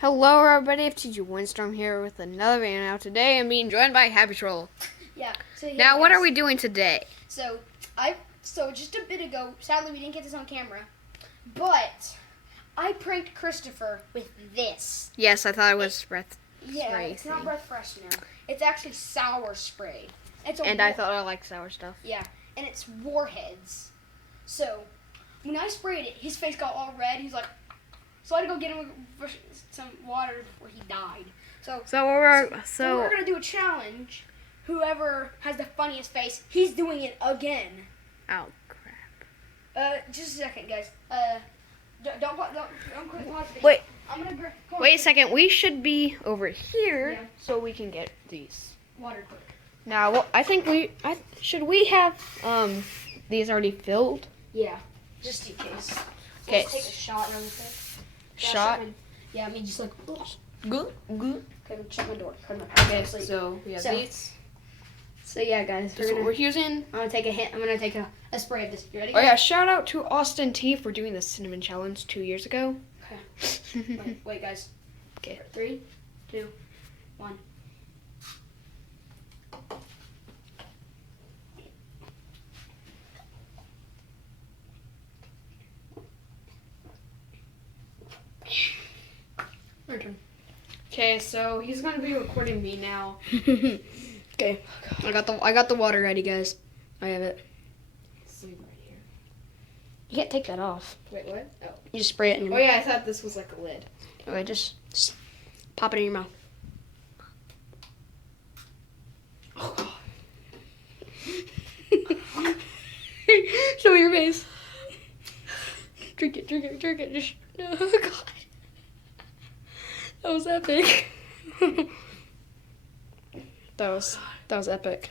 Hello everybody, FTG WindStorm here with another video. Now today I'm being joined by Happy Troll. Yeah. So now what are we doing today? So just a bit ago, sadly we didn't get this on camera, but I pranked Christopher with this. Yes, I thought it was breath spray. Yeah, it's not breath freshener. It's actually sour spray. I thought I liked sour stuff. Yeah, and it's warheads. So when I sprayed it, his face got all red. He's like, so I had to go get him some water before he died. So we're gonna do a challenge. Whoever has the funniest face, he's doing it again. Oh crap! Just a second, guys. Don't quit watching. Wait. I'm gonna wait a second. We should be over here so we can get these. Water quick. Now, well, I think should we have these already filled? Yeah, just in case. Okay. Let's take a shot really quick. Shot? Yeah, I mean just like. Good. Okay, shut my door. Okay, so we have these. So yeah, guys, This is what we're using. I'm gonna take a hint. I'm gonna take a spray of this. You ready? Oh yeah, shout out to Austin T for doing the cinnamon challenge 2 years ago. Okay. wait, guys. Okay. 3, 2, 1. Your turn. Okay, so he's gonna be recording me now. Okay. I got the water ready, guys. I have it. It's right here. You can't take that off. Wait, what? Oh. You just spray it in your mouth. Oh yeah, I thought this was like a lid. Okay, just pop it in your mouth. Oh. Show me your face. Drink it. Just, oh God. That was epic. That was epic.